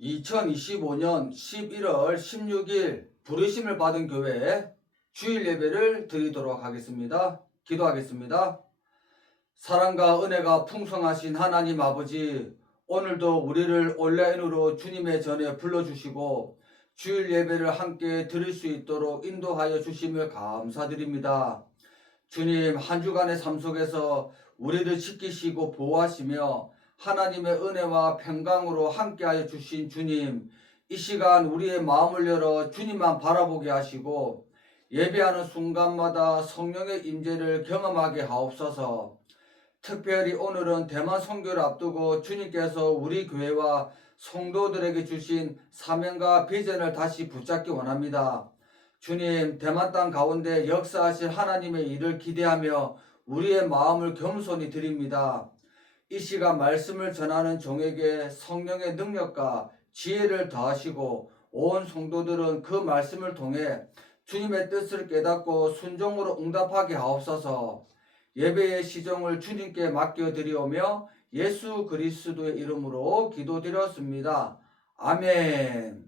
2025년 11월 16일 부르심을 받은 교회 주일 예배를 드리도록 하겠습니다. 기도하겠습니다. 사랑과 은혜가 풍성하신 하나님 아버지, 오늘도 우리를 온라인으로 주님의 전에 불러주시고 주일 예배를 함께 드릴 수 있도록 인도하여 주심을 감사드립니다. 주님, 한 주간의 삶 속에서 우리를 지키시고 보호하시며 하나님의 은혜와 평강으로 함께하여 주신 주님, 이 시간 우리의 마음을 열어 주님만 바라보게 하시고 예배하는 순간마다 성령의 임재를 경험하게 하옵소서. 특별히 오늘은 대만 선교를 앞두고 주님께서 우리 교회와 성도들에게 주신 사명과 비전을 다시 붙잡기 원합니다. 주님, 대만 땅 가운데 역사하실 하나님의 일을 기대하며 우리의 마음을 겸손히 드립니다. 이 시간 말씀을 전하는 종에게 성령의 능력과 지혜를 더하시고 온 성도들은 그 말씀을 통해 주님의 뜻을 깨닫고 순종으로 응답하게 하옵소서. 예배의 시종을 주님께 맡겨드리오며 예수 그리스도의 이름으로 기도드렸습니다. 아멘.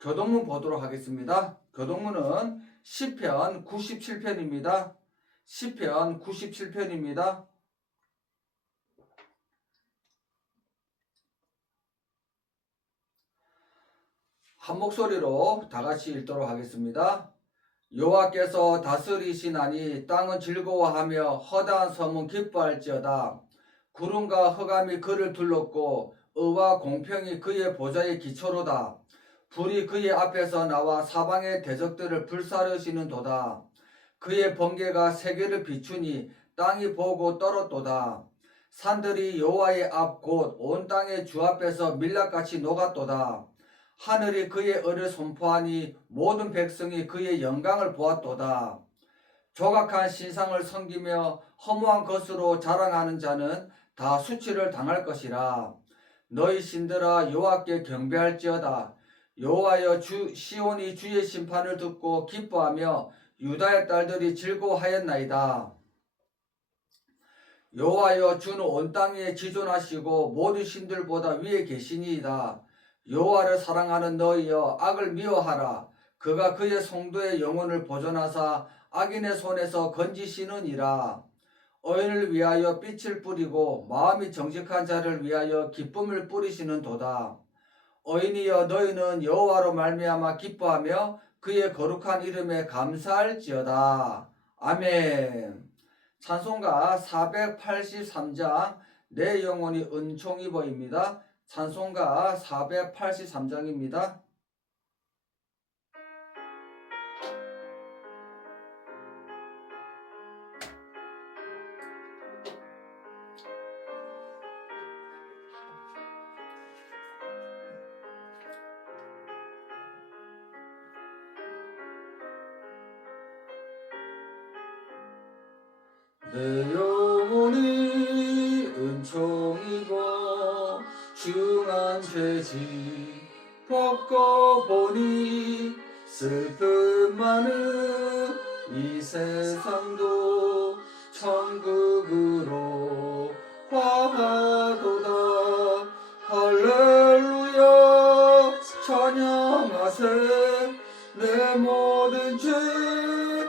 교동문 보도록 하겠습니다. 교동문은 시편 97편입니다. 시편 97편입니다. 한 목소리로 다 같이 읽도록 하겠습니다. 여호와께서 다스리시나니 땅은 즐거워하며 허다한 섬은 기뻐할지어다. 구름과 흑암이 그를 둘렀고 의와 공평이 그의 보좌의 기초로다. 불이 그의 앞에서 나와 사방의 대적들을 불사르시는도다. 그의 번개가 세계를 비추니 땅이 보고 떨었도다. 산들이 여호와의 앞 곧 온 땅의 주 앞에서 밀랍같이 녹았도다. 하늘이 그의 의를 선포하니 모든 백성이 그의 영광을 보았도다. 조각한 신상을 섬기며 허무한 것으로 자랑하는 자는 다 수치를 당할 것이라. 너희 신들아, 여호와께 경배할지어다. 여호와여, 시온이 주의 심판을 듣고 기뻐하며 유다의 딸들이 즐거워하였나이다. 여호와여, 주는 온 땅 위에 지존하시고 모든 신들보다 위에 계시니이다. 여호와를 사랑하는 너희여, 악을 미워하라. 그가 그의 성도의 영혼을 보존하사 악인의 손에서 건지시느니라. 의인을 위하여 빛을 뿌리고 마음이 정직한 자를 위하여 기쁨을 뿌리시는도다. 의인이여, 너희는 여호와로 말미암아 기뻐하며 그의 거룩한 이름에 감사할지어다. 아멘. 찬송가 483장 내 영혼이 은총입어입니다. 찬송가 483장입니다. 내 영혼이 은총이고 중한 죄지 벗고보니 슬픔 많은 이 세상도 천국으로 화하도다. 할렐루야 찬양하세. 내 모든 죄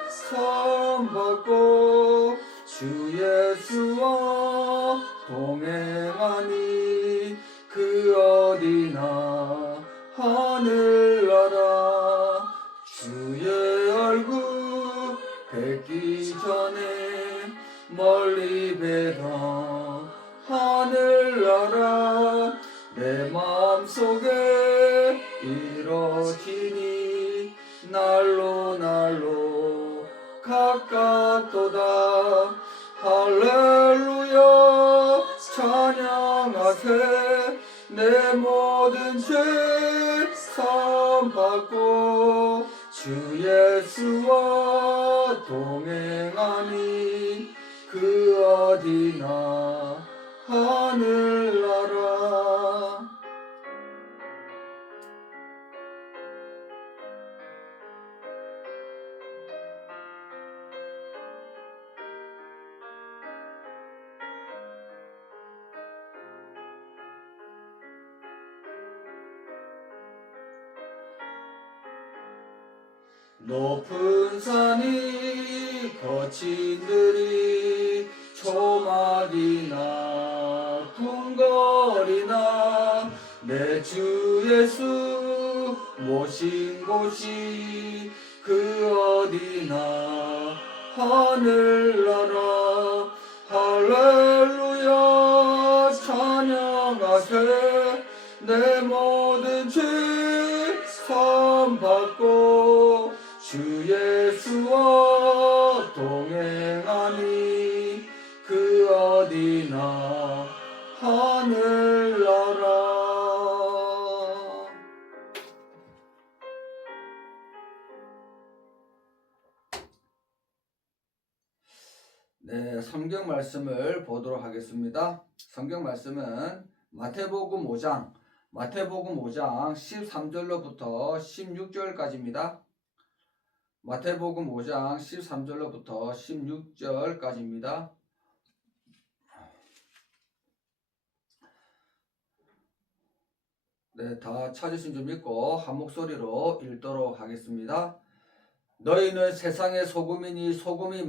사함받고 주 예수와 동행하니 그 어디나 하늘나라. 주의 얼굴 뵙기 전에 멀리 뵈던 하늘나라. 내 마음속에 이뤄지니 날로 날로 가깝도다. 할렐루야 찬양하세. 내 모든 죄 사함받고 주 예수와 동행하니 그 어디나 하늘나라. 높은 산이 거친 들이 초막이나 궁궐이나 내 주 예수 모신 곳이 그 어디나 하늘나라 할렐루야 찬양하세 내 모든 죄 사함받고 주 예수와 동행하니 그 어디나 하늘나라. 네, 성경 말씀을 보도록 하겠습니다. 성경 말씀은 마태복음 5장 13절로부터 16절까지입니다. 마태복음 5장 13절로부터 16절까지입니다. 네, 다 찾으신 줄 믿고 한 목소리로 읽도록 하겠습니다. 너희는 세상의 소금이니 소금이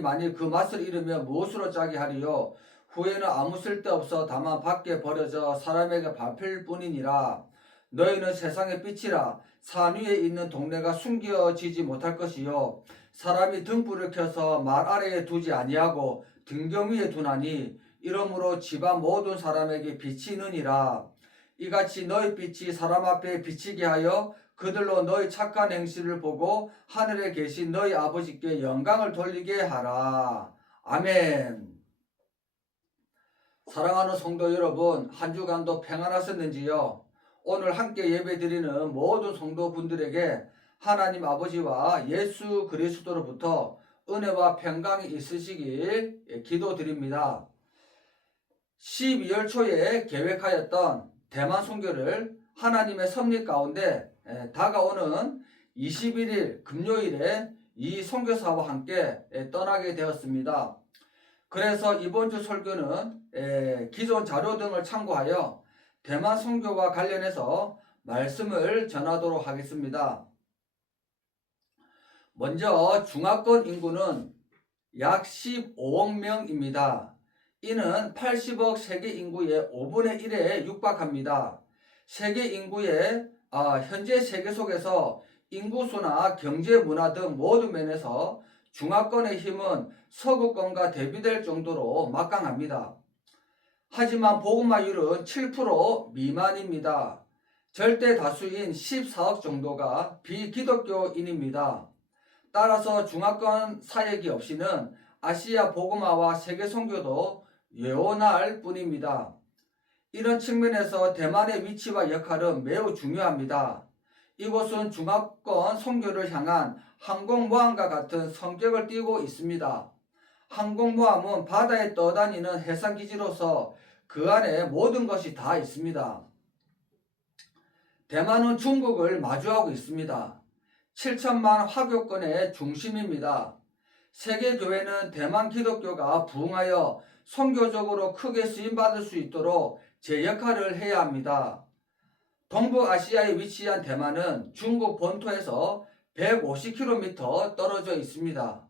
만일 그 맛을 잃으면 무엇으로 짜게 하리요? 후에는 아무 쓸데없어 다만 밖에 버려져 사람에게 밟힐 뿐이니라. 너희는 세상의 빛이라. 산 위에 있는 동네가 숨겨지지 못할 것이요 사람이 등불을 켜서 말 아래에 두지 아니하고 등경 위에 두나니 이러므로 집안 모든 사람에게 빛이 있느니라. 이같이 너희 빛이 사람 앞에 비치게 하여 그들로 너희 착한 행실을 보고 하늘에 계신 너희 아버지께 영광을 돌리게 하라. 아멘. 사랑하는 성도 여러분, 한 주간도 평안하셨는지요? 오늘 함께 예배드리는 모든 성도분들에게 하나님 아버지와 예수 그리스도로부터 은혜와 평강이 있으시길 기도드립니다. 12월 초에 계획하였던 대만 선교를 하나님의 섭리 가운데 다가오는 21일 금요일에 이 선교사와 함께 떠나게 되었습니다. 그래서 이번 주 설교는 기존 자료 등을 참고하여 대만 선교와 관련해서 말씀을 전하도록 하겠습니다. 먼저 중화권 인구는 약 15억 명입니다. 이는 80억 세계 인구의 5분의 1에 육박합니다. 세계 인구의 현재 세계 속에서 인구수나 경제 문화 등 모든 면에서 중화권의 힘은 서구권과 대비될 정도로 막강합니다. 하지만 복음화율은 7% 미만입니다. 절대 다수인 14억 정도가 비기독교인입니다. 따라서 중화권 사역이 없이는 아시아 복음화와 세계 선교도 예언할 뿐입니다. 이런 측면에서 대만의 위치와 역할은 매우 중요합니다. 이곳은 중화권 선교를 향한 항공모함과 같은 성격을 띠고 있습니다. 항공모함은 바다에 떠다니는 해상기지로서 그 안에 모든 것이 다 있습니다. 대만은 중국을 마주하고 있습니다. 7천만 화교권의 중심입니다. 세계교회는 대만 기독교가 부흥하여 선교적으로 크게 쓰임받을 수 있도록 제 역할을 해야 합니다. 동북아시아에 위치한 대만은 중국 본토에서 150km 떨어져 있습니다.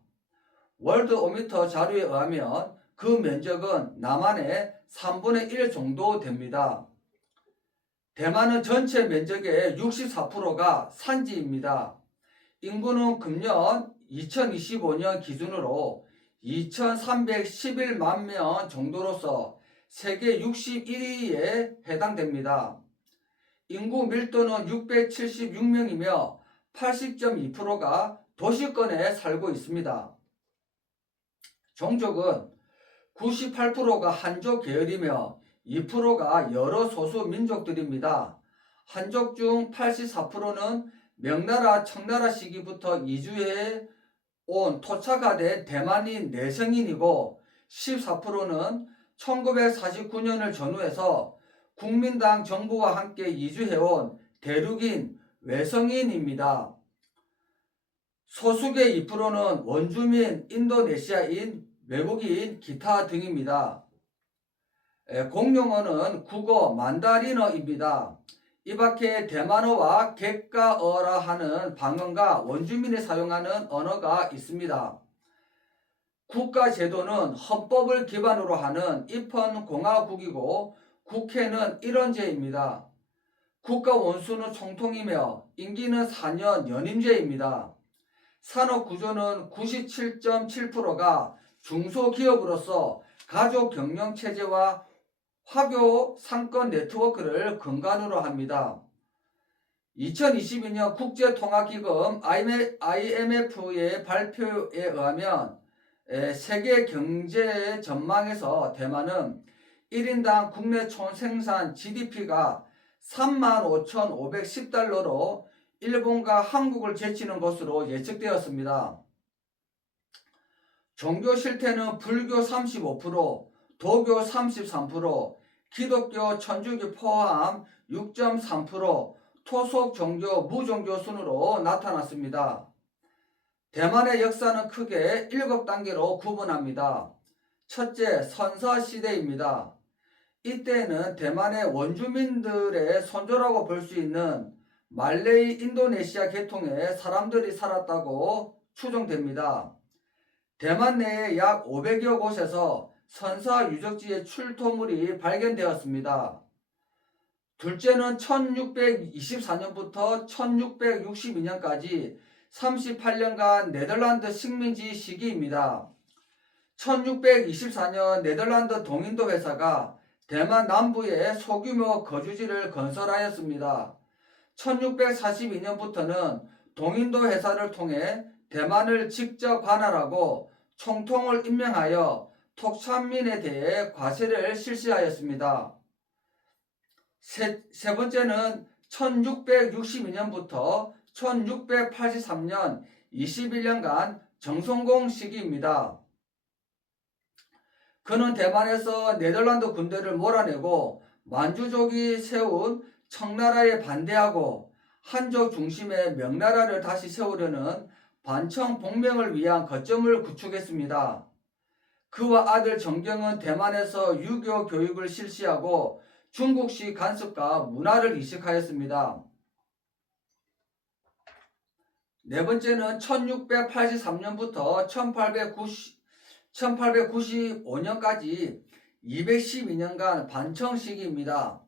월드오미터 자료에 의하면 그 면적은 남한의 3분의 1 정도 됩니다. 대만은 전체 면적의 64%가 산지입니다. 인구는 금년 2025년 기준으로 2311만 명 정도로서 세계 61위에 해당됩니다. 인구 밀도는 676명이며 80.2%가 도시권에 살고 있습니다. 종족은 98%가 한족 계열이며 2%가 여러 소수 민족들입니다. 한족 중 84%는 명나라 청나라 시기부터 이주해 온 토착화 된 대만인 내성인이고 14%는 1949년을 전후해서 국민당 정부와 함께 이주해온 대륙인 외성인입니다. 소수의 2%는 원주민 인도네시아인, 외국인, 기타 등입니다. 공용어는 국어 만다리너입니다. 이 밖에 대만어와 객가어라 하는 방언과 원주민이 사용하는 언어가 있습니다. 국가제도는 헌법을 기반으로 하는 입헌공화국이고 국회는 일원제입니다. 국가 원수는 총통이며 임기는 4년 연임제입니다. 산업구조는 97.7%가 중소기업으로서 가족경영체제와 화교 상권 네트워크를 근간으로 합니다. 2022년 국제통화기금 IMF의 발표에 의하면 세계 경제 전망에서 대만은 1인당 국내 총생산 GDP가 35,510달러로 일본과 한국을 제치는 것으로 예측되었습니다. 종교 실태는 불교 35%, 도교 33%, 기독교, 천주교 포함 6.3%, 토속 종교, 무종교 순으로 나타났습니다. 대만의 역사는 크게 7단계로 구분합니다. 첫째, 선사시대입니다. 이때는 대만의 원주민들의 선조라고 볼 수 있는 말레이 인도네시아 계통의 사람들이 살았다고 추정됩니다. 대만 내에 약 500여 곳에서 선사 유적지의 출토물이 발견되었습니다. 둘째는 1624년부터 1662년까지 38년간 네덜란드 식민지 시기입니다. 1624년 네덜란드 동인도 회사가 대만 남부에 소규모 거주지를 건설하였습니다. 1642년부터는 동인도 회사를 통해 대만을 직접 관할하고 총통을 임명하여 토착민에 대해 과세를 실시하였습니다. 세 번째는 1662년부터 1683년 21년간 정성공 시기입니다. 그는 대만에서 네덜란드 군대를 몰아내고 만주족이 세운 청나라에 반대하고 한족 중심의 명나라를 다시 세우려는 반청복명을 위한 거점을 구축했습니다. 그와 아들 정경은 대만에서 유교 교육을 실시하고 중국식 간습과 문화를 이식하였습니다. 네 번째는 1683년부터 1895년까지 212년간 반청 시기입니다.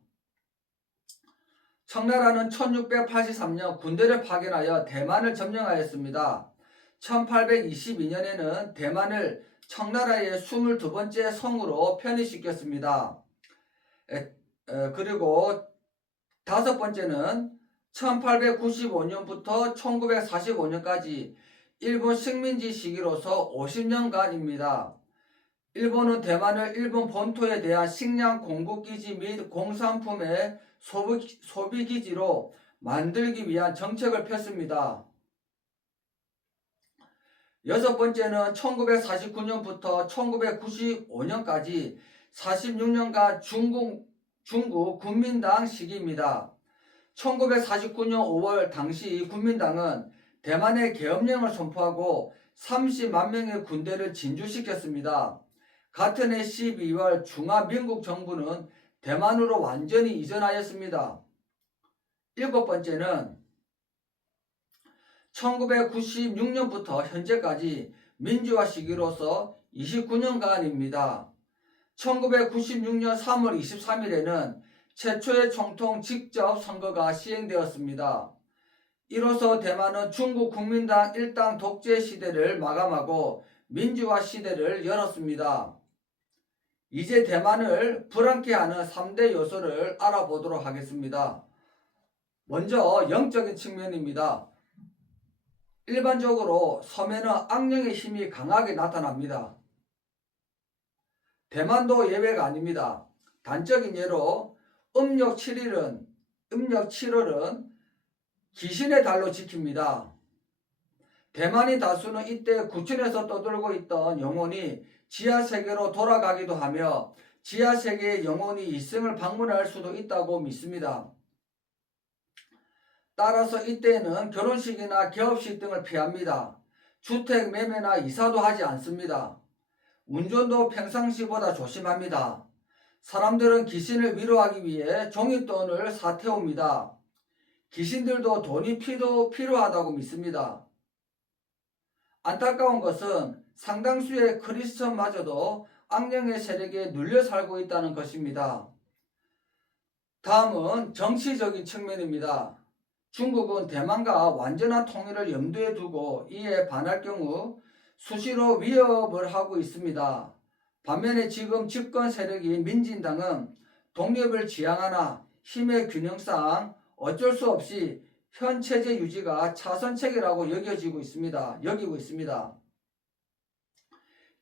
청나라는 1683년 군대를 파견하여 대만을 점령하였습니다. 1822년에는 대만을 청나라의 22번째 성으로 편입시켰습니다. 그리고 다섯 번째는 1895년부터 1945년까지 일본 식민지 시기로서 50년간입니다. 일본은 대만을 일본 본토에 대한 식량 공급기지 및 공산품의 소비기지로 만들기 위한 정책을 폈습니다. 여섯 번째는 1949년부터 1995년까지 46년간 중국 국민당 시기입니다. 1949년 5월 당시 국민당은 대만의 계엄령을 선포하고 30만 명의 군대를 진주시켰습니다. 같은 해 12월 중화민국 정부는 대만으로 완전히 이전하였습니다. 일곱 번째는 1996년부터 현재까지 민주화 시기로서 29년간입니다. 1996년 3월 23일에는 최초의 총통 직접 선거가 시행되었습니다. 이로써 대만은 중국 국민당 일당 독재 시대를 마감하고 민주화 시대를 열었습니다. 이제 대만을 불안케 하는 3대 요소를 알아보도록 하겠습니다. 먼저 영적인 측면입니다. 일반적으로 섬에는 악령의 힘이 강하게 나타납니다. 대만도 예외가 아닙니다. 단적인 예로 음력 7월은 귀신의 달로 지킵니다. 대만인 다수는 이때 구천에서 떠돌고 있던 영혼이 지하세계로 돌아가기도 하며 지하세계의 영혼이 이승을 방문할 수도 있다고 믿습니다. 따라서 이때에는 결혼식이나 개업식 등을 피합니다. 주택 매매나 이사도 하지 않습니다. 운전도 평상시보다 조심합니다. 사람들은 귀신을 위로하기 위해 종잇돈을 사태웁니다. 귀신들도 돈이 필요하다고 믿습니다. 안타까운 것은 상당수의 크리스천마저도 악령의 세력에 눌려 살고 있다는 것입니다. 다음은 정치적인 측면입니다. 중국은 대만과 완전한 통일을 염두에 두고 이에 반할 경우 수시로 위협을 하고 있습니다. 반면에 지금 집권 세력인 민진당은 독립을 지향하나 힘의 균형상 어쩔 수 없이 현 체제 유지가 차선책이라고 여기고 있습니다.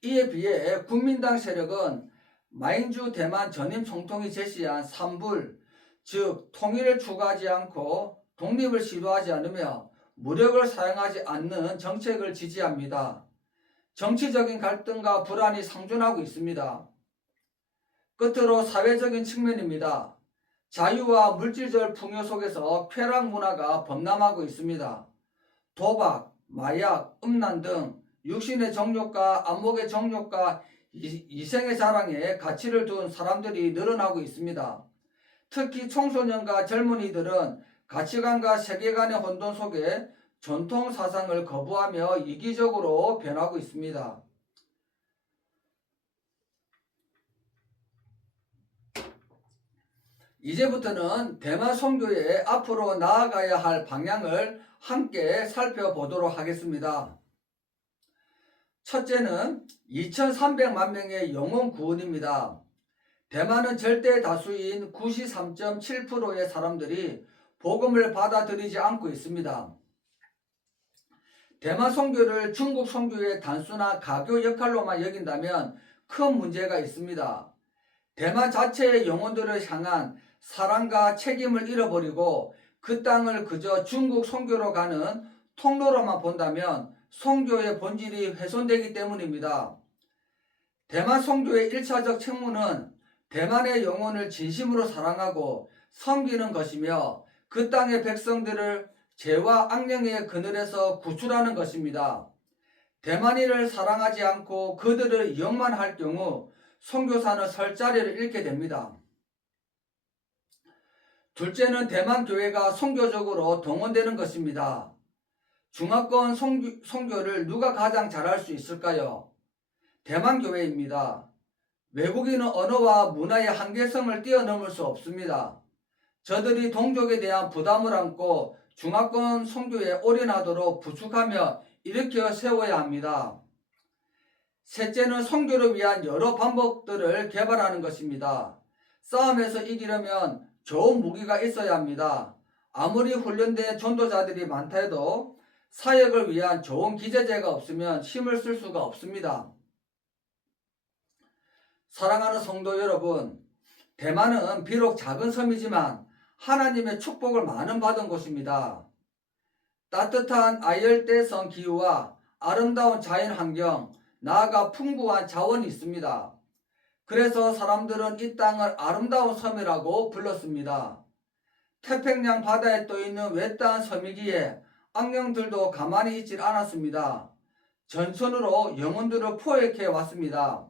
이에 비해 국민당 세력은 마잉주 대만 전임 총통이 제시한 3불, 즉 통일을 추구하지 않고 독립을 시도하지 않으며 무력을 사용하지 않는 정책을 지지합니다. 정치적인 갈등과 불안이 상존하고 있습니다. 끝으로 사회적인 측면입니다. 자유와 물질적 풍요 속에서 쾌락 문화가 범람하고 있습니다. 도박, 마약, 음란 등 육신의 정욕과 안목의 정욕과 이생의 자랑에 가치를 둔 사람들이 늘어나고 있습니다. 특히 청소년과 젊은이들은 가치관과 세계관의 혼돈 속에 전통 사상을 거부하며 이기적으로 변하고 있습니다. 이제부터는 대만 선교의 앞으로 나아가야 할 방향을 함께 살펴보도록 하겠습니다. 첫째는 2300만 명의 영혼 구원입니다. 대만은 절대 다수인 93.7%의 사람들이 복음을 받아들이지 않고 있습니다. 대만 선교를 중국 선교의 단순한 가교 역할로만 여긴다면 큰 문제가 있습니다. 대만 자체의 영혼들을 향한 사랑과 책임을 잃어버리고 그 땅을 그저 중국 선교로 가는 통로로만 본다면 선교의 본질이 훼손되기 때문입니다. 대만 선교의 1차적 책무는 대만의 영혼을 진심으로 사랑하고 섬기는 것이며 그 땅의 백성들을 죄와 악령의 그늘에서 구출하는 것입니다. 대만인을 사랑하지 않고 그들을 이용만 할 경우 선교사는 설 자리를 잃게 됩니다. 둘째는 대만 교회가 선교적으로 동원되는 것입니다. 중화권 선교를 누가 가장 잘할 수 있을까요? 대만 교회입니다. 외국인은 언어와 문화의 한계성을 뛰어넘을 수 없습니다. 저들이 동족에 대한 부담을 안고 중화권 선교에 올인하도록 부축하며 일으켜 세워야 합니다. 셋째는 선교를 위한 여러 방법들을 개발하는 것입니다. 싸움에서 이기려면 좋은 무기가 있어야 합니다. 아무리 훈련된 전도자들이 많다 해도 사역을 위한 좋은 기재재가 없으면 힘을 쓸 수가 없습니다. 사랑하는 성도 여러분, 대만은 비록 작은 섬이지만 하나님의 축복을 많은 받은 곳입니다. 따뜻한 아열대성 기후와 아름다운 자연 환경, 나아가 풍부한 자원이 있습니다. 그래서 사람들은 이 땅을 아름다운 섬이라고 불렀습니다. 태평양 바다에 떠있는 외딴 섬이기에 악령들도 가만히 있질 않았습니다. 전선으로 영혼들을 포획해 왔습니다.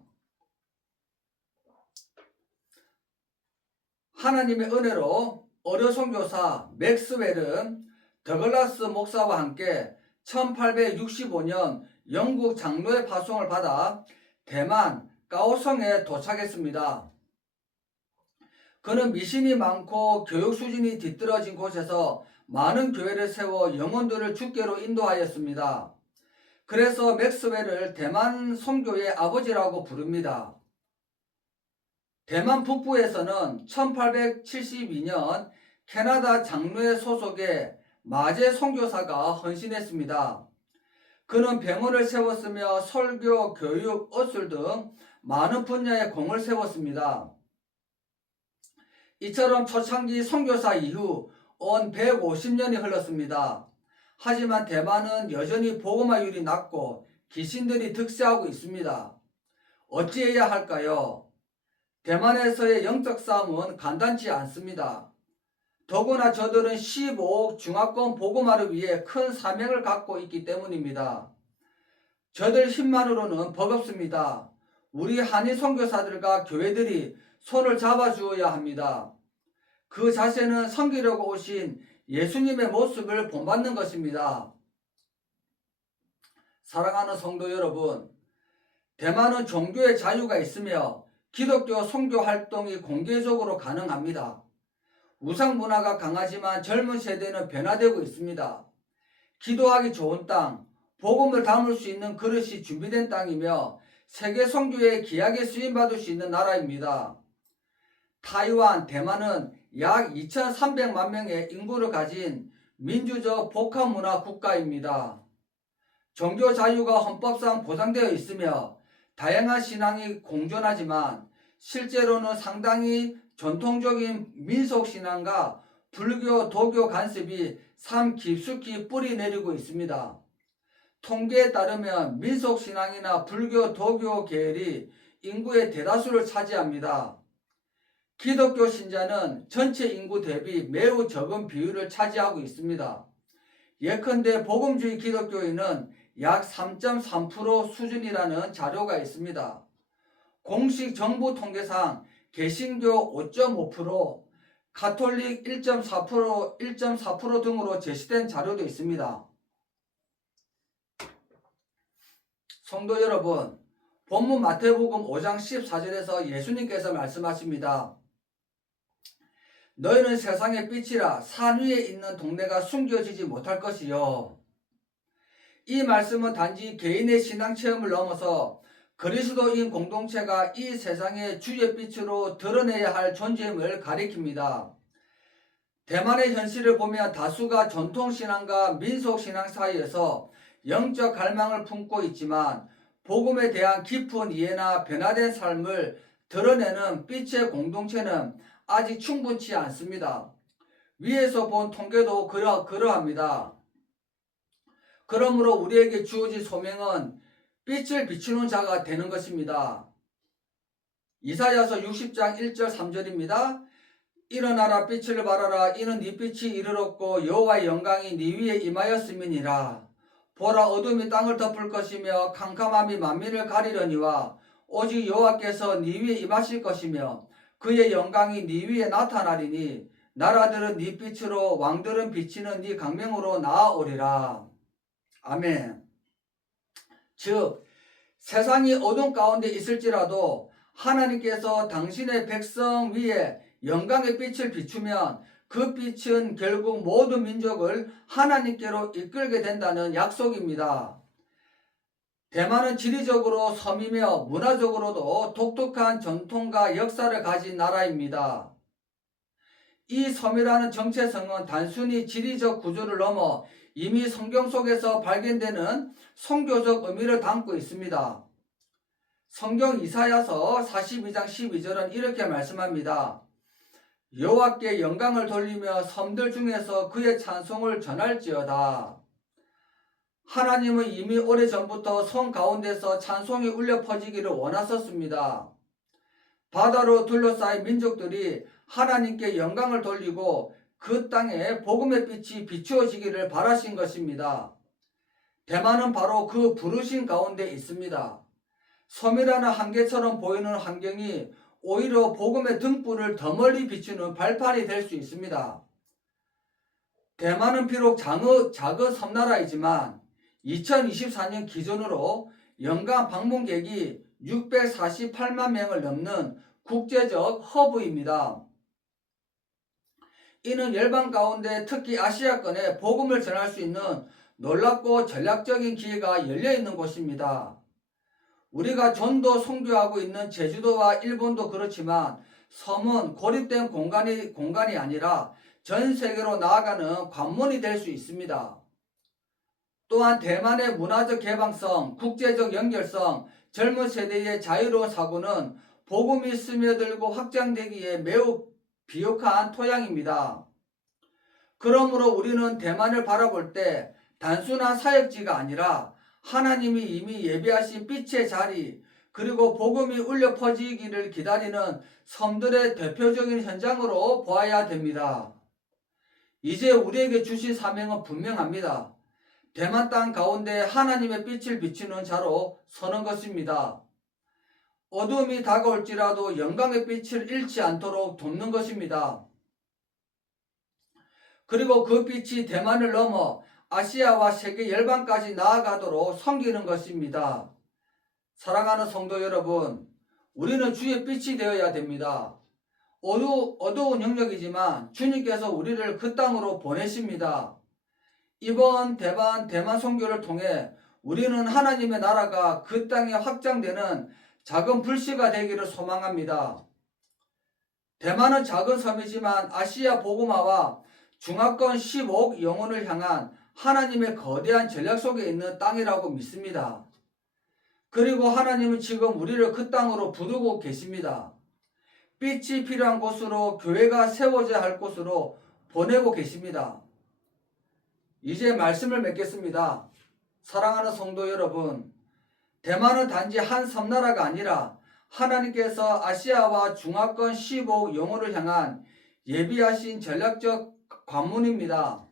하나님의 은혜로 어려 선교사 맥스웰은 더글라스 목사와 함께 1865년 영국 장로의 파송을 받아 대만 가오성에 도착했습니다. 그는 미신이 많고 교육 수준이 뒤떨어진 곳에서 많은 교회를 세워 영혼들을 주께로 인도하였습니다. 그래서 맥스웰을 대만 선교의 아버지라고 부릅니다. 대만 북부에서는 1872년 캐나다 장로회 소속의 마제 선교사가 헌신했습니다. 그는 병원을 세웠으며 설교, 교육, 어술 등 많은 분야에 공을 세웠습니다. 이처럼 초창기 선교사 이후 온 150년이 흘렀습니다. 하지만 대만은 여전히 복음화율이 낮고 귀신들이 득세하고 있습니다. 어찌해야 할까요? 대만에서의 영적 싸움은 간단치 않습니다. 더구나 저들은 15억 중화권 복음화를 위해 큰 사명을 갖고 있기 때문입니다. 저들 힘만으로는 버겁습니다. 우리 한인 선교사들과 교회들이 손을 잡아주어야 합니다. 그 자세는 섬기려고 오신 예수님의 모습을 본받는 것입니다. 사랑하는 성도 여러분, 대만은 종교의 자유가 있으며 기독교 선교 활동이 공개적으로 가능합니다. 우상 문화가 강하지만 젊은 세대는 변화되고 있습니다. 기도하기 좋은 땅, 복음을 담을 수 있는 그릇이 준비된 땅이며 세계 선교에 귀하게 쓰임받을 수 있는 나라입니다. 타이완, 대만은 약 2,300만 명의 인구를 가진 민주적 복합문화 국가입니다. 종교 자유가 헌법상 보장되어 있으며 다양한 신앙이 공존하지만 실제로는 상당히 전통적인 민속신앙과 불교, 도교 간섭이 삶 깊숙이 뿌리 내리고 있습니다. 통계에 따르면 민속신앙이나 불교, 도교 계열이 인구의 대다수를 차지합니다. 기독교 신자는 전체 인구 대비 매우 적은 비율을 차지하고 있습니다. 예컨대 복음주의 기독교인은 약 3.3% 수준이라는 자료가 있습니다. 공식 정부 통계상 개신교 5.5%, 가톨릭 1.4% 등으로 제시된 자료도 있습니다. 성도 여러분, 본문 마태복음 5장 14절에서 예수님께서 말씀하십니다. 너희는 세상의 빛이라 산 위에 있는 동네가 숨겨지지 못할 것이요. 이 말씀은 단지 개인의 신앙 체험을 넘어서 그리스도인 공동체가 이 세상의 주의 빛으로 드러내야 할 존재임을 가리킵니다. 대만의 현실을 보면 다수가 전통신앙과 민속신앙 사이에서 영적 갈망을 품고 있지만 복음에 대한 깊은 이해나 변화된 삶을 드러내는 빛의 공동체는 아직 충분치 않습니다. 위에서 본 통계도 그러합니다. 그러므로 우리에게 주어진 소명은 빛을 비추는 자가 되는 것입니다. 이사야서 60장 1절 3절입니다. 일어나라 빛을 발하라 이는 네 빛이 이르렀고 여호와의 영광이 네 위에 임하였음이니라. 보라 어둠이 땅을 덮을 것이며 캄캄함이 만민을 가리려니와 오직 여호와께서 네 위에 임하실 것이며 그의 영광이 네 위에 나타나리니 나라들은 네 빛으로 왕들은 비치는 네 강명으로 나아오리라. 아멘. 즉 세상이 어둠 가운데 있을지라도 하나님께서 당신의 백성 위에 영광의 빛을 비추면 그 빛은 결국 모든 민족을 하나님께로 이끌게 된다는 약속입니다. 대만은 지리적으로 섬이며 문화적으로도 독특한 전통과 역사를 가진 나라입니다. 이 섬이라는 정체성은 단순히 지리적 구조를 넘어 이미 성경 속에서 발견되는 선교적 의미를 담고 있습니다. 성경 이사야서 42장 12절은 이렇게 말씀합니다. 여호와께 영광을 돌리며 섬들 중에서 그의 찬송을 전할지어다. 하나님은 이미 오래전부터 섬 가운데서 찬송이 울려 퍼지기를 원하셨습니다. 바다로 둘러싸인 민족들이 하나님께 영광을 돌리고 그 땅에 복음의 빛이 비추어지기를 바라신 것입니다. 대만은 바로 그 부르심 가운데 있습니다. 섬이라는 한계처럼 보이는 환경이 오히려 복음의 등불을 더 멀리 비추는 발판이 될 수 있습니다. 대만은 비록 작은 섬나라이지만 2024년 기준으로 연간 방문객이 648만 명을 넘는 국제적 허브입니다. 이는 열방 가운데 특히 아시아권에 복음을 전할 수 있는 놀랍고 전략적인 기회가 열려있는 곳입니다. 우리가 전도 선교하고 있는 제주도와 일본도 그렇지만 섬은 고립된 공간이 아니라 전 세계로 나아가는 관문이 될 수 있습니다. 또한 대만의 문화적 개방성, 국제적 연결성, 젊은 세대의 자유로운 사고는 복음이 스며들고 확장되기에 매우 비옥한 토양입니다. 그러므로 우리는 대만을 바라볼 때 단순한 사역지가 아니라 하나님이 이미 예비하신 빛의 자리 그리고 복음이 울려 퍼지기를 기다리는 섬들의 대표적인 현장으로 보아야 됩니다. 이제 우리에게 주신 사명은 분명합니다. 대만 땅 가운데 하나님의 빛을 비추는 자로 서는 것입니다. 어둠이 다가올지라도 영광의 빛을 잃지 않도록 돕는 것입니다. 그리고 그 빛이 대만을 넘어 아시아와 세계 열방까지 나아가도록 섬기는 것입니다. 사랑하는 성도 여러분, 우리는 주의 빛이 되어야 됩니다. 어두운 영역이지만 주님께서 우리를 그 땅으로 보내십니다. 이번 대만 선교를 통해 우리는 하나님의 나라가 그 땅에 확장되는 작은 불씨가 되기를 소망합니다. 대만은 작은 섬이지만 아시아 복음화와 중화권 15억 영혼을 향한 하나님의 거대한 전략 속에 있는 땅이라고 믿습니다. 그리고 하나님은 지금 우리를 그 땅으로 부르고 계십니다. 빛이 필요한 곳으로, 교회가 세워져야 할 곳으로 보내고 계십니다. 이제 말씀을 맺겠습니다. 사랑하는 성도 여러분, 대만은 단지 한 섬나라가 아니라 하나님께서 아시아와 중화권 15억 영혼을 향한 예비하신 전략적 관문입니다.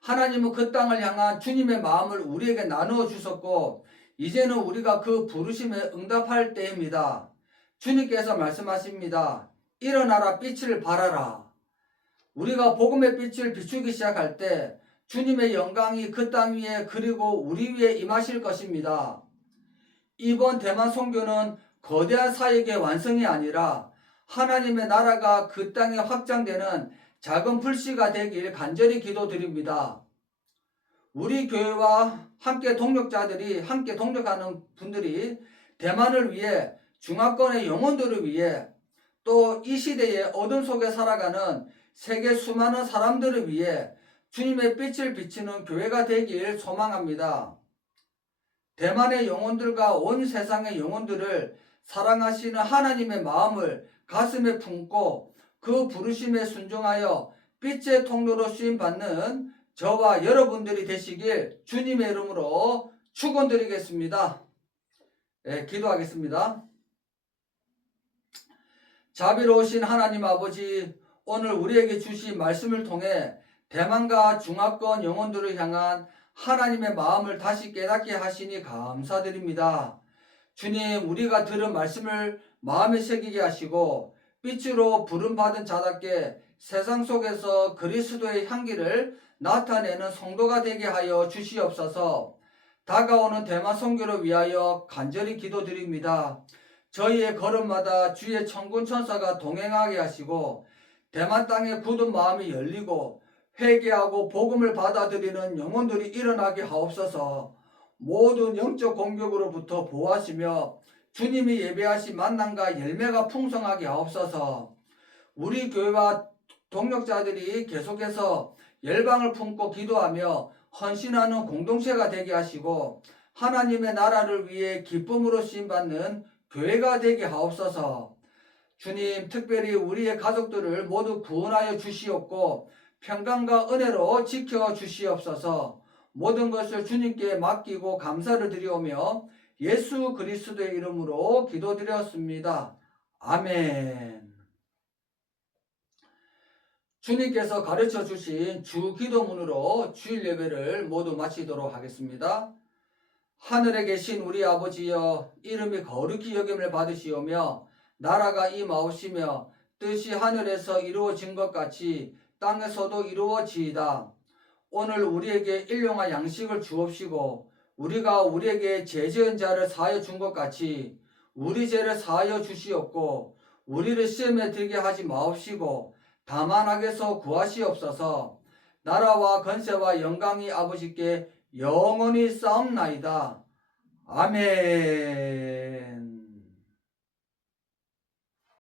하나님은 그 땅을 향한 주님의 마음을 우리에게 나누어 주셨고 이제는 우리가 그 부르심에 응답할 때입니다. 주님께서 말씀하십니다. 일어나라, 빛을 발하라. 우리가 복음의 빛을 비추기 시작할 때 주님의 영광이 그 땅 위에 그리고 우리 위에 임하실 것입니다. 이번 대만 선교는 거대한 사역의 완성이 아니라 하나님의 나라가 그 땅에 확장되는 작은 불씨가 되길 간절히 기도드립니다. 우리 교회와 함께 동력하는 분들이 대만을 위해, 중화권의 영혼들을 위해, 또 이 시대의 어둠 속에 살아가는 세계 수많은 사람들을 위해 주님의 빛을 비치는 교회가 되길 소망합니다. 대만의 영혼들과 온 세상의 영혼들을 사랑하시는 하나님의 마음을 가슴에 품고 그 부르심에 순종하여 빛의 통로로 쓰임받는 저와 여러분들이 되시길 주님의 이름으로 축원드리겠습니다. 기도하겠습니다. 자비로우신 하나님 아버지, 오늘 우리에게 주신 말씀을 통해 대만과 중화권 영혼들을 향한 하나님의 마음을 다시 깨닫게 하시니 감사드립니다. 주님, 우리가 들은 말씀을 마음에 새기게 하시고 빛으로 부름받은 자답게 세상 속에서 그리스도의 향기를 나타내는 성도가 되게 하여 주시옵소서. 다가오는 대만 선교를 위하여 간절히 기도드립니다. 저희의 걸음마다 주의 천군 천사가 동행하게 하시고 대만 땅의 굳은 마음이 열리고 회개하고 복음을 받아들이는 영혼들이 일어나게 하옵소서. 모든 영적 공격으로부터 보호하시며 주님이 예배하신 만남과 열매가 풍성하게 하옵소서. 우리 교회와 동력자들이 계속해서 열방을 품고 기도하며 헌신하는 공동체가 되게 하시고 하나님의 나라를 위해 기쁨으로 쓰임받는 교회가 되게 하옵소서. 주님, 특별히 우리의 가족들을 모두 구원하여 주시옵고 평강과 은혜로 지켜 주시옵소서. 모든 것을 주님께 맡기고 감사를 드리오며 예수 그리스도의 이름으로 기도드렸습니다. 아멘. 주님께서 가르쳐 주신 주 기도문으로 주일 예배를 모두 마치도록 하겠습니다. 하늘에 계신 우리 아버지여, 이름이 거룩히 여김을 받으시오며 나라가 임하옵시며 뜻이 하늘에서 이루어진 것 같이 땅에서도 이루어지이다. 오늘 우리에게 일용할 양식을 주옵시고 우리가 우리에게 죄 지은 자를 사하여 준 것 같이 우리 죄를 사하여 주시옵고 우리를 시험에 들게 하지 마옵시고 다만 악에서 구하시옵소서. 나라와 권세와 영광이 아버지께 영원히 싸움나이다. 아멘.